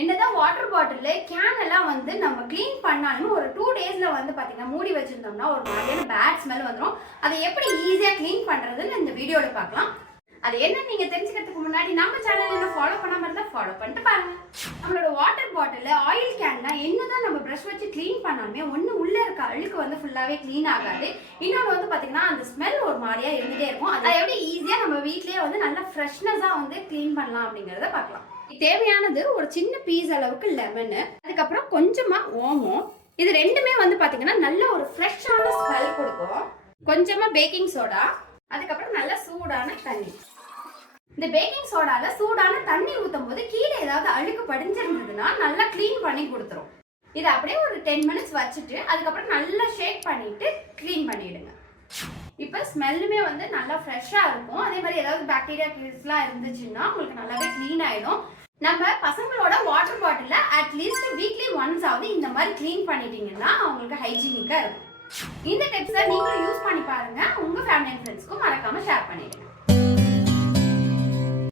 என்னதான் water bottle can எல்லாம் வந்து நம்ம க்ளீன் பண்ணாலும் ஒரு 2 டேஸ்ல வந்து பார்த்தீங்கன்னா மூடி வச்சிருந்தோம்னா ஒரு மாதிரியான பேட் ஸ்மெல் வந்துடும். அதை எப்படி ஈஸியாக க்ளீன் பண்ணுறதுன்னு இந்த வீடியோவில் பார்க்கலாம். அது என்ன நீங்கள் தெரிஞ்சுக்கிறதுக்கு முன்னாடி நம்ம சேனல் என்ன ஃபாலோ பண்ணாமல் இருந்தால் ஃபாலோ பண்ணிட்டு பாருங்க. நம்மளோட வாட்டர் பாட்டில் ஆயில் கேன்ல என்னதான் நம்ம ப்ரஷ் வச்சு க்ளீன் பண்ணாலுமே ஒன்று உள்ளே இருக்க அழுக்கு வந்து ஃபுல்லாகவே க்ளீன் ஆகாது. இன்னொன்று வந்து பார்த்தீங்கன்னா அந்த ஸ்மெல் ஒரு மாதிரியாக இருந்துகிட்டே இருக்கும். அதை எப்படி ஈஸியாக நம்ம வீட்லேயே வந்து நல்லா ஃப்ரெஷ்னஸாக வந்து க்ளீன் பண்ணலாம் அப்படிங்கிறத பார்க்கலாம். தேவையானது ஒரு சின்ன பீஸ் அளவுக்கு லெமனு, அதுக்கப்புறம் கொஞ்சமா ஓமம். இது ரெண்டுமே வந்து பாத்தீங்கன்னா நல்ல ஒரு ஃப்ரெஷ்ஷான ஸ்மெல் கொடுக்கும். கொஞ்சமா பேக்கிங் சோடா, அதுக்கப்புறம் நல்ல சூடான தண்ணி. இந்த பேக்கிங் சோடால சூடான தண்ணி ஊற்றும் போது கீழே ஏதாவது அழுக்கு படிஞ்சிருந்ததுன்னா நல்லா க்ளீன் பண்ணி கொடுத்துரும். இதை அப்படியே ஒரு 10 மினிட்ஸ் வச்சுட்டு அதுக்கப்புறம் நல்லா ஷேக் பண்ணிட்டு க்ளீன் பண்ணிடுங்க. இப்போ ஸ்மெல்லுமே வந்து நல்லா ஃப்ரெஷ்ஷாக இருக்கும். அதே மாதிரி ஏதாவது பாக்டீரியா கிளீஸ்லாம் இருந்துச்சுன்னா உங்களுக்கு நல்லாவே க்ளீன் ஆகிடும். நம்ம பசங்களோட வாட்டர் பாட்டில அட்லீஸ்ட் வீக்லி ஒன்ஸ் ஆகுது இந்த மாதிரி க்ளீன் பண்ணிட்டீங்கன்னா அவங்களுக்கு ஹைஜீனிக்காக இருக்கும். இந்த டிப்ஸை நீங்களும் யூஸ் பண்ணி பாருங்க உங்க ஃபேமிலி அண்ட்